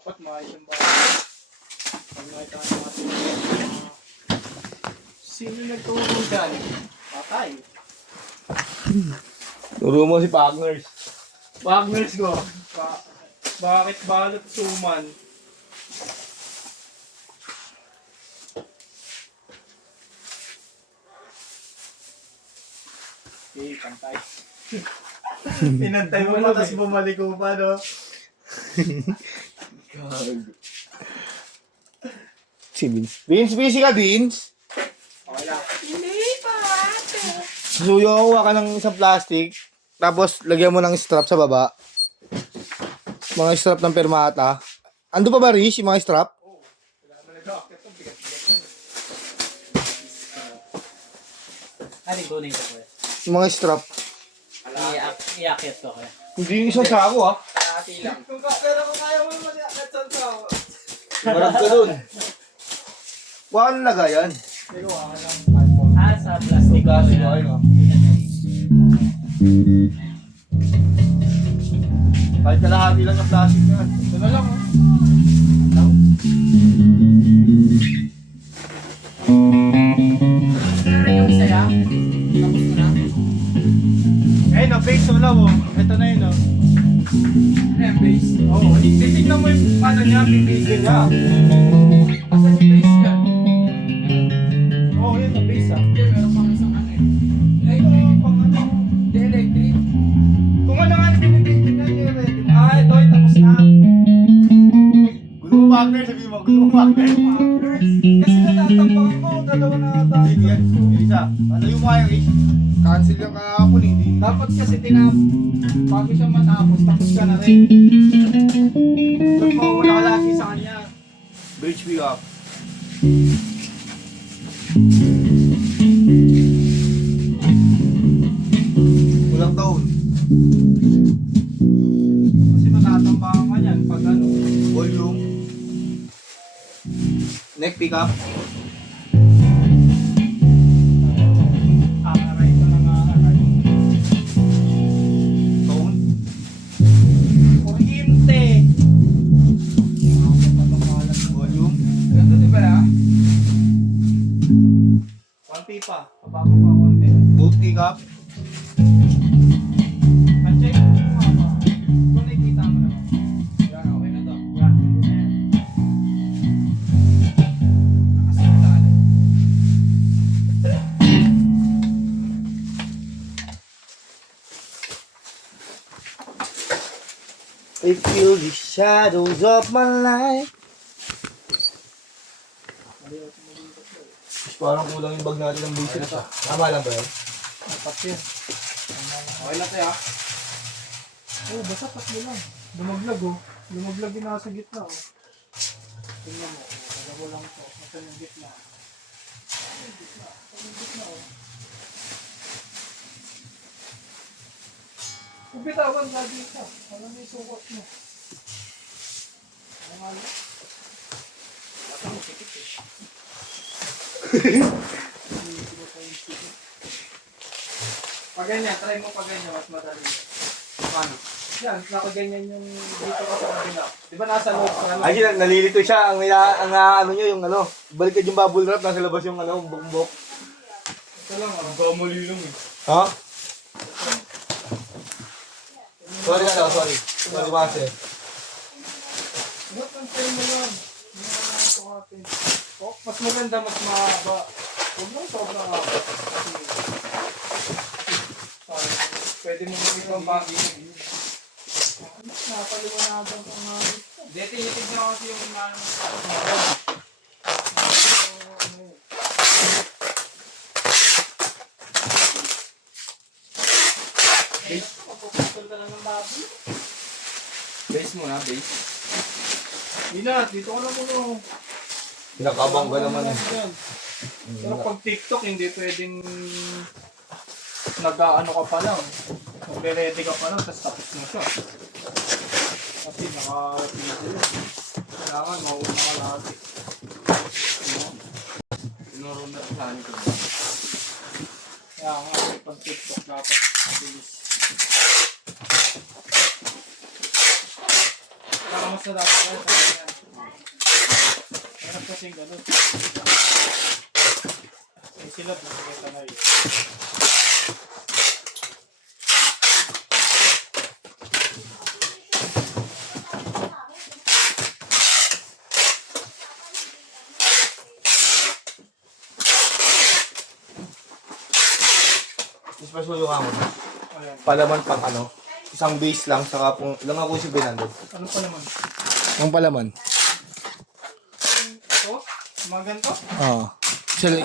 Dapat maayos yung bahay. Pag nakita natin sino nagturo dyan? Patay. Turo mo si Partners. Wagners ko. Bakit balot suman? Okay, pantay. Pinantay mo na, tapos bumalik ko pa, no? Si Vince. Vince, busy ka, Vince? Okay lang. Suyo, kuha ka ng isang plastic. Tapos, lagyan mo ng strap sa baba. Mga strap ng permata. Ando pa ba, Rish, yung mga strap? Ano kunin ko kuya? Yung mga strap. Iakit ko kuya. Hindi yung isang sako, ha? Kalahati lang. Pero kung kaya mo naman yakit sa tao. Marag ka dun. Huwag ka nang lagayan. Pero ako lang platform. Sa plastic. Plastic, okay, no? Kahit kalahati lang yung plastic na. Ito na lang, oh. Yung isa ya? Tapos mo na? Eh, no, base mo lang, oh. Ito na yun, oh. Ano yung base? Oo, titignan mo yung paano niya, pipigil niya. Asan yung base yan? Oo, yun, ang base, ah. Hindi, meron pang isang ano eh. Ito, pang ano. Hindi, electric. Kung ano nga yung pinipigil niya, yun, ready. Ah, ito, tapos na. Gusto mo Wagner, sabihin mo. Gusto mo Wagner. Kasi natatambakan mo, dalawa na ata. Sige, yan. Yung isa. Ano yung mga yung Rish? Cancel yung kahapon, hindi. Dapat kasi bago siya matapos, tapos ka na rin. Dapat mawala ka lagi sa kanya. Bridge pick up. Walang taon. Kasi matatambakan ka yan pag ano. Volume. Neck pick up. Aangaray ko lang aangaray. Tone. Kuryente! Volume. Ganito di ba na? Konti pa. Pabago pa konti. Boot pick up. Uncheck mo pa. Kung nakikita mo naman. Yan, okay na to. Yan. Nakasunod. I feel the shadows of my life. Parang kulang yung bag natin ng business. Tama lang ba yun? Apat yun. Okay na tayo. Oh, basta tatlo lang. Lumaglag oh. Lumaglag yung nasa gitna oh. Tingnan mo. Dalawa lang to. Nasaan yung gitna? Nasaan yung gitna? Nasaan yung gitna oh. Kung bitawan lagi ka. Ano na yung sukat mo? Ano nga lang? Basta mo sikit eh. Pag ganyan, try mo pag ganyan, mas madali. Paano? Yan, nakaganyan yung dito ka sa kabila. Di ba nasa loob ka? Ay, nalilito siya. Ang ano nyo, yung ano, baliktad yung bubble wrap, nasa labas yung ano, bumbok. Ito lang, ang kamali lang eh. Ha? Sorry ka daw, sorry. Sorry, Mase. Ba't ang try mo lang? Hindi naman ako sukatin. Oh, mas maganda, mas mahaba. Huwag lang sobrang haba. Kasi, pwede mo nang ibang bagay. Napaliwanagan ko nga. Hindi, tinitignan kasi yung ano. Base? Kapuputol ka lang ng baboy. Base mo na, base. Hindi na, dito ka lang muna. Pinakabang ka naman eh. Pero pag TikTok, hindi pwedeng nag-ano ka pa lang. Magre-ready ka pa lang, tapos tapos mo siya. Kasi naka-video yun. Kailangan mauna ka lagi. Tinuro na sa akin ko. Kaya nga, pag TikTok dapat mabilis. Kaya mas sa dapat yan. Meron kasing ganun. Sila nakikita na yun. Espasuyo ka mo. Ayan. Palaman pang ano. Isang base lang, saka pong, lang ako si Benando. Ano pa naman? Yung palaman. Ito? Mga ganito? Oo. Sila